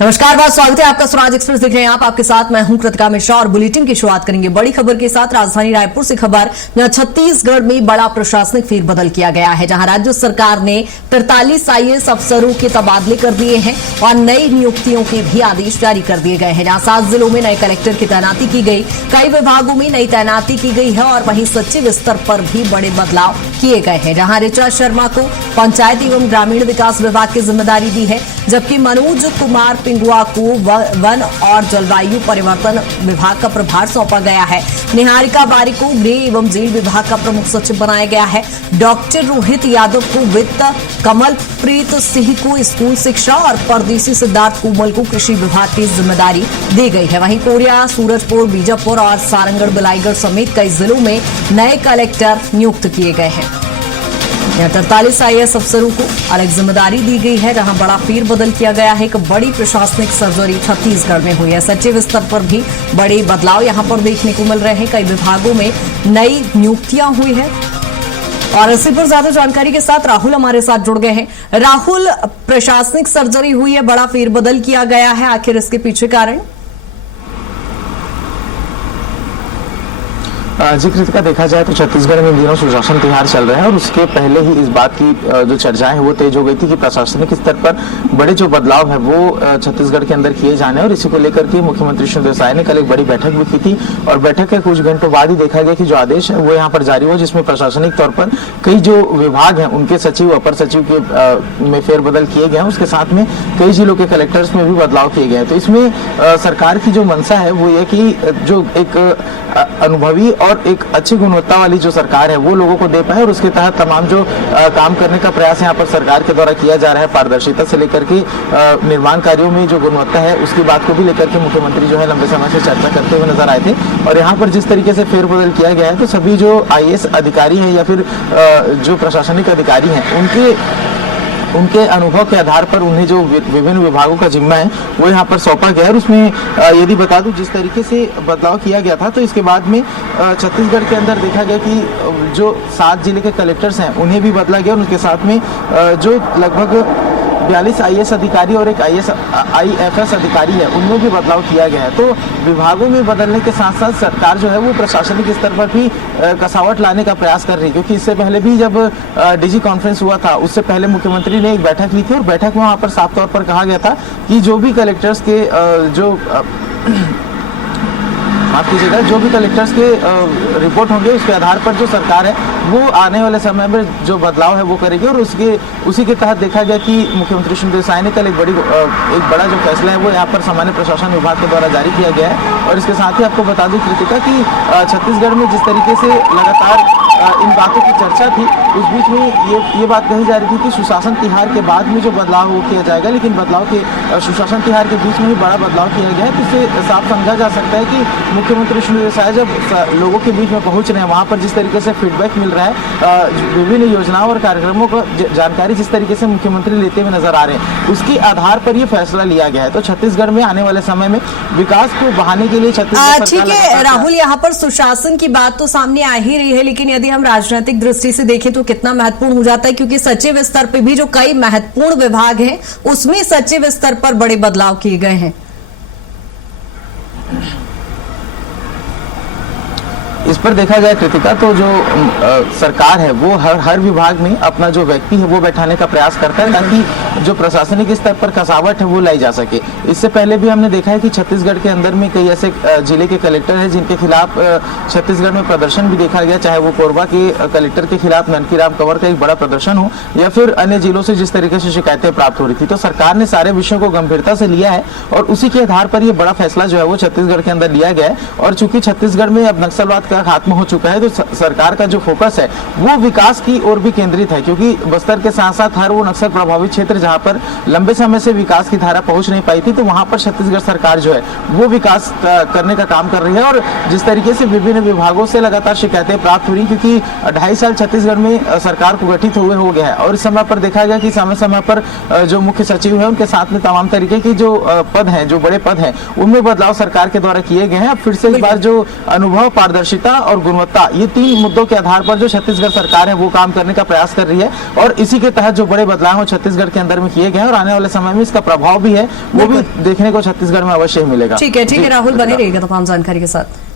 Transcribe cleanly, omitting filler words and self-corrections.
नमस्कार, बहुत स्वागत है आपका। स्वराज एक्सप्रेस देख रहे हैं आप। आपके साथ मैं हूं कृतिका मिश्रा और बुलेटिन की शुरुआत करेंगे बड़ी खबर के साथ। राजधानी रायपुर से खबर, जहां छत्तीसगढ़ में बड़ा प्रशासनिक फेरबदल किया गया है, जहां राज्य सरकार ने 43 आईएएस अफसरों के तबादले कर दिए हैं और नई नियुक्तियों के भी आदेश जारी कर दिए गए हैं। जहां 7 जिलों में नए कलेक्टर की तैनाती की गई, कई विभागों में नई तैनाती की गई है और वहीं सचिव स्तर पर भी बड़े बदलाव किए गए हैं। जहां ऋचा शर्मा को पंचायत एवं ग्रामीण विकास विभाग की जिम्मेदारी दी है, जबकि मनोज कुमार पिंगुआ को वन और जलवायु परिवर्तन विभाग का प्रभार सौंपा गया है। निहारिका बारी को गृह एवं जेल विभाग का प्रमुख सचिव बनाया गया है। डॉक्टर रोहित यादव को वित्त, कमलप्रीत सिंह को स्कूल शिक्षा और परदेसी सिद्धार्थ कोमल को कृषि विभाग की जिम्मेदारी दी गई है। वहीं कोरिया, सूरजपुर, बीजापुर और सारंगढ़, बिलाईगढ़ समेत कई जिलों में नए कलेक्टर नियुक्त किए गए हैं। यहाँ 43 आईएएस अफसरों को अलग जिम्मेदारी दी गई है, जहां बड़ा फेरबदल किया गया है। एक बड़ी प्रशासनिक सर्जरी छत्तीसगढ़ में हुई है। सचिव स्तर पर भी बड़े बदलाव यहां पर देखने को मिल रहे हैं। कई विभागों में नई नियुक्तियां हुई है और इसी पर ज्यादा जानकारी के साथ राहुल हमारे साथ जुड़ गए हैं। राहुल, प्रशासनिक सर्जरी हुई है, बड़ा फेरबदल किया गया है, आखिर इसके पीछे कारण? जी कृतिका, देखा जाए तो छत्तीसगढ़ में इन दिनों सुशासन तिहार चल रहे हैं और उसके पहले ही इस बात की जो चर्चाएं हैं वो तेज हो गई थी कि प्रशासनिक स्तर पर बड़े जो बदलाव है वो छत्तीसगढ़ के अंदर किए जाने, और इसी को लेकर के मुख्यमंत्री श्री देसाई ने कल एक बड़ी बैठक भी की थी और बैठक के कुछ घंटों बाद ही देखा गया कि जो आदेश है वो यहाँ पर जारी हुआ, जिसमें प्रशासनिक तौर पर कई जो विभाग हैं उनके सचिव, अपर सचिव के में फेरबदल किए गए हैं। उसके साथ में कई जिलों के कलेक्टर्स में भी बदलाव किए गए हैं। तो इसमें सरकार की जो मंशा है वो ये कि जो एक अनुभवी और एक अच्छी गुणवत्ता वाली जो सरकार है वो लोगों को दे पाए, और उसके तहत तमाम जो काम करने का प्रयास यहाँ पर सरकार के द्वारा किया जा रहा है, पारदर्शिता से लेकर के निर्माण कार्यों में जो गुणवत्ता है उसकी बात को भी लेकर के मुख्यमंत्री जो है लंबे समय से चर्चा करते हुए नजर आए थे। और यहाँ पर जिस तरीके से फेरबदल किया गया है तो सभी जो आईएएस अधिकारी हैं या फिर जो प्रशासनिक अधिकारी हैं उनके अनुभव के आधार पर उन्हें जो विभिन्न विभागों का जिम्मा है वो यहाँ पर सौंपा गया है। और उसमें यदि बता दूं जिस तरीके से बदलाव किया गया था तो इसके बाद में छत्तीसगढ़ के अंदर देखा गया कि जो 7 जिले के कलेक्टर्स हैं उन्हें भी बदला गया और उसके साथ में जो लगभग 42 आईएएस अधिकारी और एक आईएफएस अधिकारी है उनमें भी बदलाव किया गया है। तो विभागों में बदलने के साथ साथ सरकार जो है वो प्रशासनिक स्तर पर भी कसावट लाने का प्रयास कर रही है, क्योंकि इससे पहले भी जब डीजी कॉन्फ्रेंस हुआ था उससे पहले मुख्यमंत्री ने एक बैठक ली थी और बैठक में वहाँ पर साफ तौर पर कहा गया था कि जो भी कलेक्टर्स के माफ कीजिएगा, जो भी कलेक्टर्स के रिपोर्ट होंगे उसके आधार पर जो सरकार है वो आने वाले समय में जो बदलाव है वो करेगी। और उसी के तहत देखा गया कि मुख्यमंत्री श्री देसाई ने कल एक बड़ा जो फैसला है वो यहाँ पर सामान्य प्रशासन विभाग के द्वारा जारी किया गया है। और इसके साथ ही आपको बता दूं कृतिका कि छत्तीसगढ़ में जिस तरीके से लगातार इन बातों की चर्चा थी, उस बीच में ये बात कही जा रही थी कि सुशासन तिहार के बाद में जो बदलाव वो किया जाएगा, लेकिन बदलाव के सुशासन तिहार के बीच में ही बड़ा बदलाव किया गया है। तो इससे साफ समझा जा सकता है कि मुख्यमंत्री श्री देसाई जब लोगों के बीच में पहुंच रहे हैं, वहां पर जिस तरीके से फीडबैक मिल रहा है, विभिन्न योजनाओं और कार्यक्रमों को जानकारी जिस तरीके से मुख्यमंत्री लेते हुए नजर आ रहे हैं, उसके आधार पर यह फैसला लिया गया है। तो छत्तीसगढ़ में आने वाले समय में विकास को बढ़ाने के लिए छत्तीसगढ़ ठीक है राहुल, यहाँ पर सुशासन की बात तो सामने आ ही रही है, लेकिन यदि हम राजनीतिक दृष्टि से देखें तो कितना महत्वपूर्ण हो जाता है, क्योंकि सचिव स्तर पे भी जो कई महत्वपूर्ण विभाग हैं उसमें सचिव स्तर पर बड़े बदलाव किए गए हैं। इस पर देखा जाए कृतिका तो जो सरकार है वो हर विभाग में अपना जो व्यक्ति है वो बैठाने का प्रयास करता है ताकि जो प्रशासनिक स्तर पर कसावट है वो लाई जा सके। इससे पहले भी हमने देखा है कि छत्तीसगढ़ के अंदर में कई ऐसे जिले के कलेक्टर हैं जिनके खिलाफ छत्तीसगढ़ में प्रदर्शन भी देखा गया, चाहे वो कोरबा के कलेक्टर के खिलाफ ननकीराम कंवर का एक बड़ा प्रदर्शन हो या फिर अन्य जिलों से जिस तरीके से शिकायतें प्राप्त हो रही थी। तो सरकार ने सारे विषयों को गंभीरता से लिया है और उसी के आधार पर यह बड़ा फैसला जो है वो छत्तीसगढ़ के अंदर लिया गया है। और चूंकि छत्तीसगढ़ में अब नक्सलवाद का खात्मा हो चुका है तो सरकार का जो फोकस है वो विकास की ओर भी केंद्रित है, क्योंकि बस्तर के साथ साथ हर वो नक्सल प्रभावित क्षेत्र जहां पर लंबे समय से विकास की धारा पहुंच नहीं पाई थी, तो वहां पर छत्तीसगढ़ सरकार जो है वो विकास करने का काम कर रही है। और जिस तरीके से विभिन्न विभागों से लगातार शिकायतें प्राप्त हो रही, क्योंकि 2.5 साल छत्तीसगढ़ में सरकार को गठित हुए हो गया है और इस समय पर देखा गया कि समय समय पर जो मुख्य सचिव है उनके साथ में तमाम तरीके की जो पद हैं, जो बड़े पद हैं, उनमें बदलाव सरकार के द्वारा किए गए हैं। अब फिर से एक बार जो अनुभव, पारदर्शिता और गुणवत्ता, ये 3 मुद्दों के आधार पर जो छत्तीसगढ़ सरकार है वो काम करने का प्रयास कर रही है और इसी के तहत जो बड़े बदलाव हैं छत्तीसगढ़ के अंदर में किए गए हैं और आने वाले समय में इसका प्रभाव भी है वो भी देखने को छत्तीसगढ़ में अवश्य ही मिलेगा। ठीक है जी, राहुल, बने रहिएगा तमाम जानकारी के साथ।